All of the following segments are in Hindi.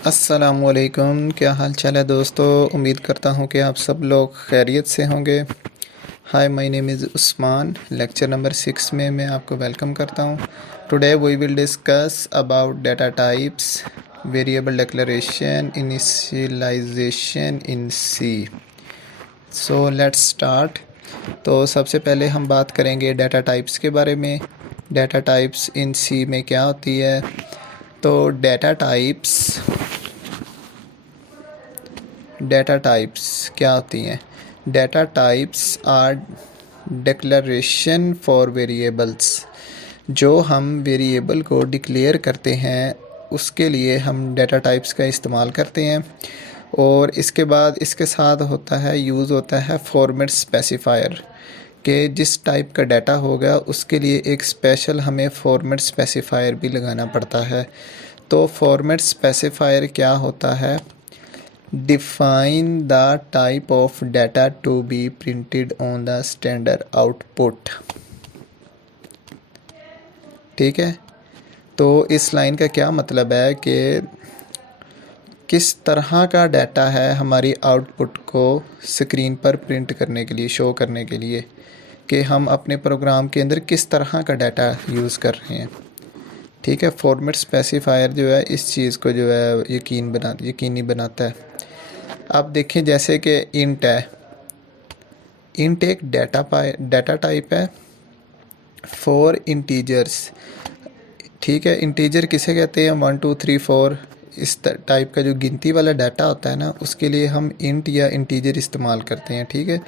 अस्सलामुअलैकुम, क्या हाल चाल है दोस्तों। उम्मीद करता हूँ कि आप सब लोग खैरियत से होंगे। Hi, my name is Usman. Lecture number 6 में मैं आपको वेलकम करता हूँ। Today we will discuss about data types, variable declaration, initialization in C. So let's start. तो सबसे पहले हम बात करेंगे डाटा टाइप्स के बारे में। डाटा टाइप्स इन सी में क्या होती है। तो डाटा टाइप्स क्या होती हैं। Data types are declaration for variables. जो हम वेरिएबल को डिक्लेयर करते हैं उसके लिए हम डाटा टाइप्स का इस्तेमाल करते हैं। और इसके बाद इसके साथ यूज़ होता है फॉर्मेट स्पेसिफायर कि जिस टाइप का डाटा होगा उसके लिए एक स्पेशल हमें फॉर्मेट स्पेसिफायर भी लगाना पड़ता है। तो फॉर्मेट स्पेसिफायर क्या होता है। Define the type of data to be printed on the standard output। ठीक है, तो इस लाइन का क्या मतलब है कि किस तरह का डाटा है हमारी आउटपुट को स्क्रीन पर प्रिंट करने के लिए, शो करने के लिए, कि हम अपने प्रोग्राम के अंदर किस तरह का डाटा यूज़ कर रहे हैं। ठीक है, फॉर्मेट स्पेसिफायर जो है इस चीज़ को जो है यकीनी बनाता है। अब देखें जैसे कि इंट है। इंट एक डाटा टाइप है फॉर इंटीजर्स। ठीक है, इंटीजर किसे कहते हैं, 1 2 3 4 इस टाइप का जो गिनती वाला डाटा होता है ना, उसके लिए हम इंट या इंटीजर इस्तेमाल करते हैं। ठीक है,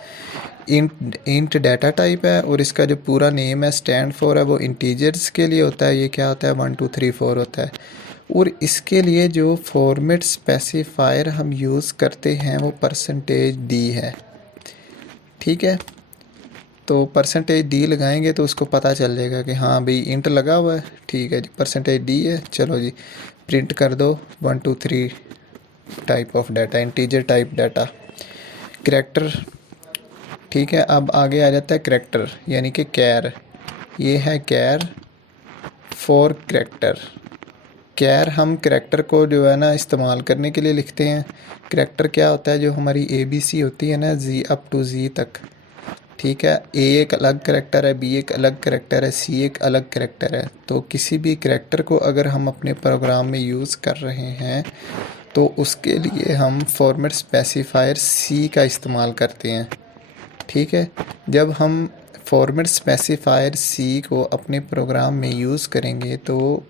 इंट डाटा टाइप है और इसका जो पूरा नेम है, स्टैंड फॉर है, वो इंटीजर्स के लिए होता है। ये क्या होता है, 1 2 3 4 होता है। और इसके लिए जो फॉर्मेट स्पेसिफायर हम यूज़ करते हैं वो %d है। ठीक है, तो %d लगाएंगे तो उसको पता चल जाएगा कि हाँ भाई इंट लगा हुआ है। ठीक है जी, %d है। चलो जी, प्रिंट कर दो 1 2 3 type of data, integer type data, character. ठीक है, अब आगे आ जाता है करैक्टर यानी कि कैर। ये है कैर फॉर करैक्टर। कैर हम करैक्टर को जो है ना इस्तेमाल करने के लिए लिखते हैं। करैक्टर क्या होता है, जो हमारी ABC होती है ना, Z अप टू Z तक। ठीक है, A एक अलग करैक्टर है, B एक अलग करैक्टर है, C एक अलग करैक्टर है। तो किसी भी करैक्टर को अगर हम अपने प्रोग्राम में यूज़ कर रहे हैं तो उसके लिए हम फॉर्मेट स्पेसिफायर C का इस्तेमाल करते हैं। ठीक है, जब हम फॉर्मेट स्पेसिफायर C को अपने प्रोग्राम में यूज़ करेंगे तो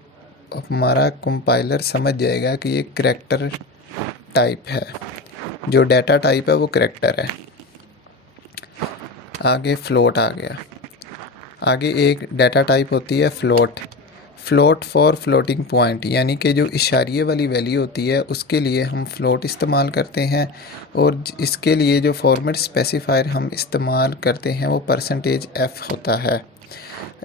हमारा कंपाइलर समझ जाएगा कि ये करैक्टर टाइप है, जो डाटा टाइप है वो करैक्टर है। आगे फ्लोट आ गया। आगे एक डाटा टाइप होती है float. Float for floating point, यानी कि जो इशारिये वाली वैल्यू होती है उसके लिए हम फ्लोट इस्तेमाल करते हैं। और इसके लिए जो फॉर्मेट स्पेसिफायर हम इस्तेमाल करते हैं वो %f होता है।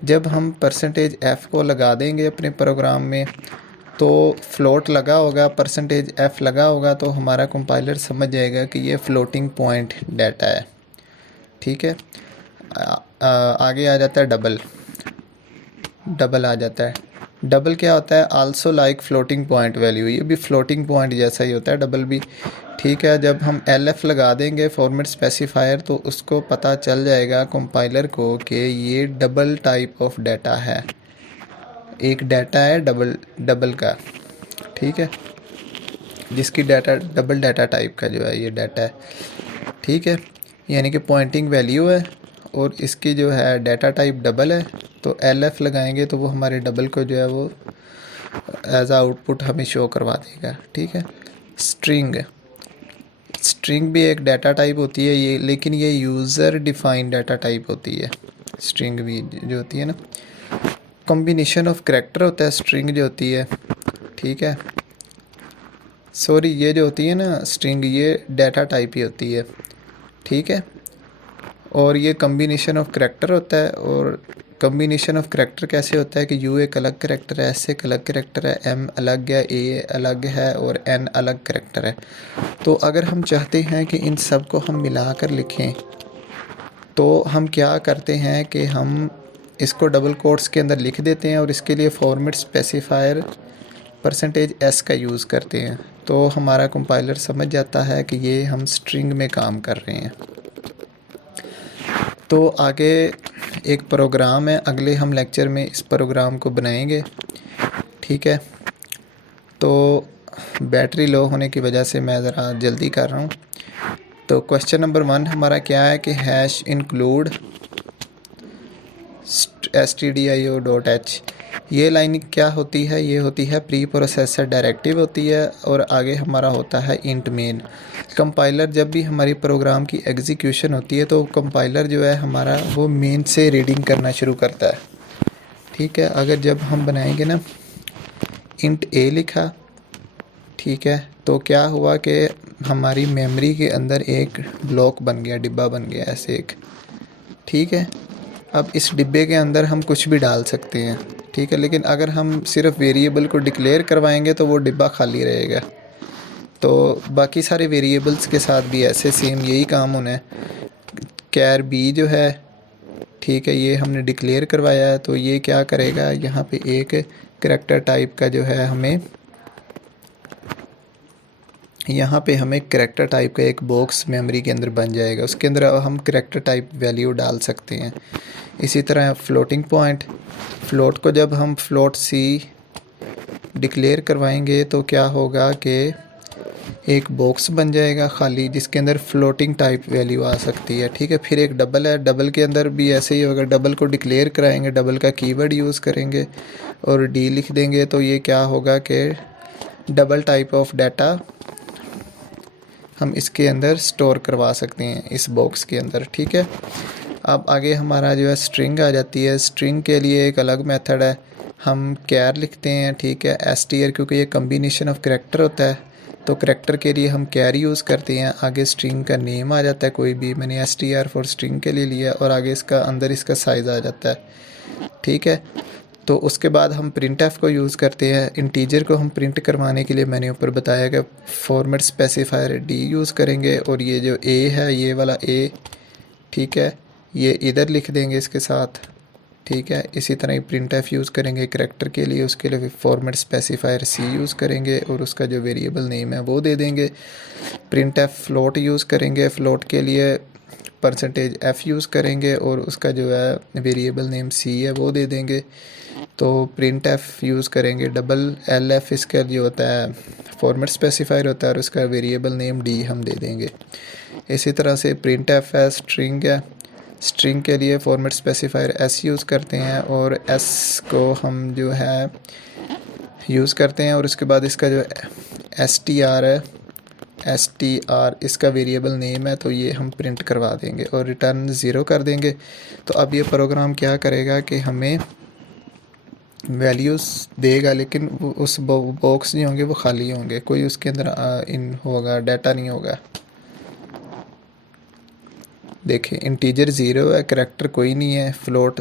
जब हम %f को लगा देंगे अपने प्रोग्राम में तो फ्लोट लगा होगा, %f लगा होगा, तो हमारा कंपाइलर समझ जाएगा कि ये फ्लोटिंग पॉइंट डाटा है। ठीक है, आगे आ जाता है डबल। डबल आ जाता है। डबल क्या होता है, also like floating point value. ये भी फ्लोटिंग पॉइंट जैसा ही होता है डबल भी। ठीक है, जब हम LF लगा देंगे फॉर्मेट स्पेसिफायर तो उसको पता चल जाएगा कंपाइलर को कि ये डबल टाइप ऑफ डाटा है, एक डाटा है डबल का। ठीक है, जिसकी डाटा डबल डाटा टाइप का जो है ये डाटा है। ठीक है, यानी कि पॉइंटिंग वैल्यू है और इसकी जो है डाटा टाइप डबल है। तो LF लगाएंगे तो वो हमारे डबल को जो है वो एज आउटपुट हमें शो करवा देगा। ठीक है, स्ट्रिंग। स्ट्रिंग भी एक डाटा टाइप होती है ये, लेकिन ये यूज़र डिफाइंड डाटा टाइप होती है। स्ट्रिंग भी जो होती है ना, कॉम्बिनेशन ऑफ करैक्टर होता है स्ट्रिंग जो होती है। ठीक है, सॉरी, ये जो होती है ना स्ट्रिंग, ये डाटा टाइप ही होती है। ठीक है, और ये कॉम्बिनेशन ऑफ करैक्टर होता है। और कॉम्बिनेशन ऑफ करैक्टर कैसे होता है कि U एक अलग करैक्टर है, S एक अलग करैक्टर है, M अलग है, A अलग है और N अलग करैक्टर है। तो अगर हम चाहते हैं कि इन सब को हम मिलाकर लिखें तो हम क्या करते हैं कि हम इसको डबल कोट्स के अंदर लिख देते हैं और इसके लिए फॉर्मेट स्पेसिफायर %s का यूज़ करते हैं। तो हमारा कंपाइलर समझ जाता है कि ये हम स्ट्रिंग में काम कर रहे हैं। तो आगे एक प्रोग्राम है, अगले हम लेक्चर में इस प्रोग्राम को बनाएंगे, ठीक है। तो बैटरी लो होने की वजह से मैं ज़रा जल्दी कर रहा हूँ। तो क्वेश्चन नंबर 1 हमारा क्या है कि हैश इंक्लूड stdio.h, ये लाइन क्या होती है? ये होती है प्री प्रोसेसर डायरेक्टिव होती है, और आगे हमारा होता है इंट मेन। कंपाइलर जब भी हमारी प्रोग्राम की एग्जीक्यूशन होती है तो कंपाइलर जो है हमारा वो मेन से रीडिंग करना शुरू करता है, ठीक है। अगर जब हम बनाएंगे ना इंट ए लिखा, ठीक है, तो क्या हुआ कि हमारी मेमोरी के अंदर एक ब्लॉक बन गया, डिब्बा बन गया ऐसे एक, ठीक है। अब इस डिब्बे के अंदर हम कुछ भी डाल सकते हैं, ठीक है, लेकिन अगर हम सिर्फ वेरिएबल को डिक्लेयर करवाएंगे तो वो डिब्बा खाली रहेगा। तो बाकी सारे वेरिएबल्स के साथ भी ऐसे सेम यही काम होना है। कैर बी जो है, ठीक है, ये हमने डिक्लेयर करवाया है, तो ये क्या करेगा, यहाँ पे एक करैक्टर टाइप का जो है हमें यहाँ पे हमें करैक्टर टाइप का एक बॉक्स मेमोरी के अंदर बन जाएगा, उसके अंदर हम करैक्टर टाइप वैल्यू डाल सकते हैं। इसी तरह फ्लोटिंग पॉइंट, फ्लोट को जब हम फ्लोट सी डिक्लेयर करवाएंगे तो क्या होगा कि एक बॉक्स बन जाएगा खाली जिसके अंदर फ्लोटिंग टाइप वैल्यू आ सकती है, ठीक है। फिर एक डबल है, डबल के अंदर भी ऐसे ही होगा, डबल को डिक्लेयर कराएंगे, डबल का कीवर्ड यूज़ करेंगे और डी लिख देंगे, तो ये क्या होगा कि डबल टाइप ऑफ डाटा हम इसके अंदर स्टोर करवा सकते हैं इस बॉक्स के अंदर, ठीक है। अब आगे हमारा जो है स्ट्रिंग आ जाती है। स्ट्रिंग के लिए एक अलग मेथड है, हम कैर लिखते हैं, ठीक है, एसटीआर, क्योंकि ये कम्बिनेशन ऑफ करैक्टर होता है तो करैक्टर के लिए हम कैर यूज़ करते हैं। आगे स्ट्रिंग का नेम आ जाता है कोई भी, मैंने एसटीआर फॉर स्ट्रिंग के लिए लिया, और आगे इसका अंदर इसका साइज़ आ जाता है, ठीक है। तो उसके बाद हम प्रिंट एफ को यूज़ करते हैं। इंटीजर को हम प्रिंट करवाने के लिए मैंने ऊपर बताया कि फॉर्मेट स्पेसिफायर डी यूज़ करेंगे, और ये जो ए है, ये वाला ए, ठीक है, ये इधर लिख देंगे इसके साथ, ठीक है। इसी तरह ही प्रिंट एफ यूज़ करेंगे करैक्टर के लिए, उसके लिए फॉर्मेट स्पेसिफायर सी यूज़ करेंगे और उसका जो वेरिएबल नेम है वो दे देंगे। प्रिंट एफ फ्लोट यूज़ करेंगे, फ्लोट के लिए परसेंटेज एफ यूज़ करेंगे और उसका जो है वेरिएबल नेम सी है वो दे देंगे। तो प्रिंट एफ यूज़ करेंगे, डबल एल एफ इसका जो होता है फॉर्मेट स्पेसिफायर होता है, और उसका वेरिएबल नेम डी हम दे देंगे। इसी तरह से प्रिंट एफ है, स्ट्रिंग है, स्ट्रिंग के लिए फॉर्मेट स्पेसिफायर एस यूज़ करते हैं, और एस को हम जो है यूज़ करते हैं, और उसके बाद इसका जो एस टी आर है, एस टी आर इसका वेरिएबल नेम है, तो ये हम प्रिंट करवा देंगे और रिटर्न ज़ीरो कर देंगे। तो अब ये प्रोग्राम क्या करेगा कि हमें वैल्यूज़ देगा, लेकिन उस बॉक्स नहीं होंगे, वो खाली होंगे, कोई उसके अंदर इन होगा डाटा नहीं होगा। देखिए इंटीजर 0 है, करैक्टर कोई नहीं है, फ्लोट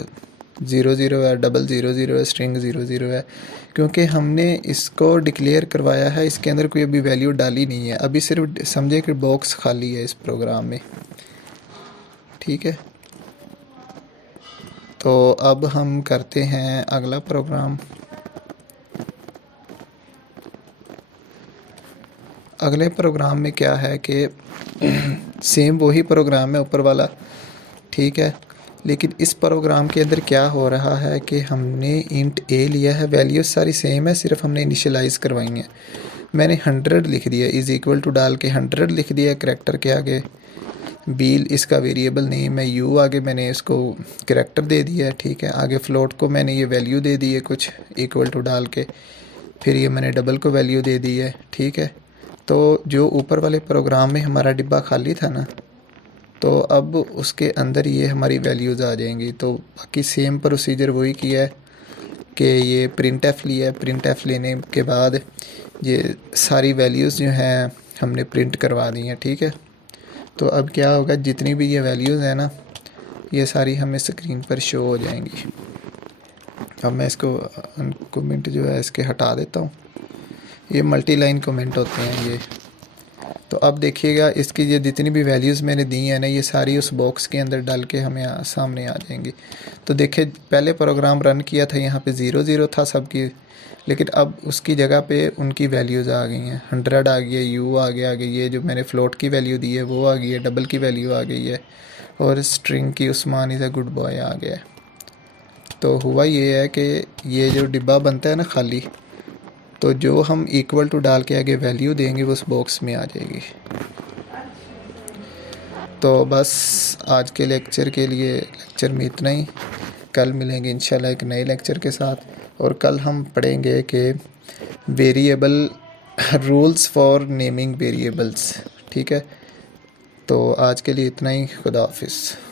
0 है, डबल 0 है, स्ट्रिंग 0 है, क्योंकि हमने इसको डिक्लेयर करवाया है, इसके अंदर कोई अभी वैल्यू डाली नहीं है, अभी सिर्फ समझे कि बॉक्स खाली है इस प्रोग्राम में, ठीक है। तो अब हम करते हैं अगला प्रोग्राम। अगले प्रोग्राम में क्या है कि सेम वही प्रोग्राम है ऊपर वाला, ठीक है, लेकिन इस प्रोग्राम के अंदर क्या हो रहा है कि हमने इंट ए लिया है, वैल्यूज सारी सेम है, सिर्फ हमने इनिशियलाइज़ करवाई हैं। मैंने 100 लिख दिया, इज़ इक्वल टू डाल के 100 लिख दिया करैक्टर के आगे, बील इसका वेरिएबल नेम है, यू आगे मैंने इसको करैक्टर दे दिया है, ठीक है। आगे फ्लोट को मैंने ये वैल्यू दे दी है कुछ इक्वल टू डाल के, फिर ये मैंने डबल को वैल्यू दे दी है, ठीक है। तो जो ऊपर वाले प्रोग्राम में हमारा डिब्बा खाली था ना, तो अब उसके अंदर ये हमारी वैल्यूज़ आ जाएंगी। तो बाकी सेम प्रोसीजर वही किया है कि ये प्रिंट एफ लिया है, प्रिंट एफ लेने के बाद ये सारी वैल्यूज़ जो हैं हमने प्रिंट करवा दी हैं, ठीक है। तो अब क्या होगा, जितनी भी ये वैल्यूज़ हैं ना, ये सारी हमें स्क्रीन पर शो हो जाएंगी। अब मैं इसको कमेंट जो है इसके हटा देता हूँ, ये मल्टी लाइन कमेंट होते हैं ये, तो अब देखिएगा इसकी ये जितनी भी वैल्यूज़ मैंने दी हैं ना, ये सारी उस बॉक्स के अंदर डाल के हमें सामने आ जाएंगी। तो देखिए पहले प्रोग्राम रन किया था, यहाँ पे 0 0 था सबकी, लेकिन अब उसकी जगह पे उनकी वैल्यूज़ आ गई हैं। 100 आ गई है, यू आ गया, ये जो मैंने फ्लोट की वैल्यू दी है वो आ गई है, डबल की वैल्यू आ गई है, और स्ट्रिंग की Usman is a good boy आ गया है। तो हुआ ये है कि ये जो डिब्बा बनता है ना खाली, तो जो हम इक्वल टू डाल के आगे वैल्यू देंगे वो उस बॉक्स में आ जाएगी। तो बस आज के लेक्चर के लिए लेक्चर में इतना ही। कल मिलेंगे इंशाल्लाह एक नए लेक्चर के साथ, और कल हम पढ़ेंगे कि variable rules for naming variables. ठीक है, तो आज के लिए इतना ही। खुदा हाफिज़।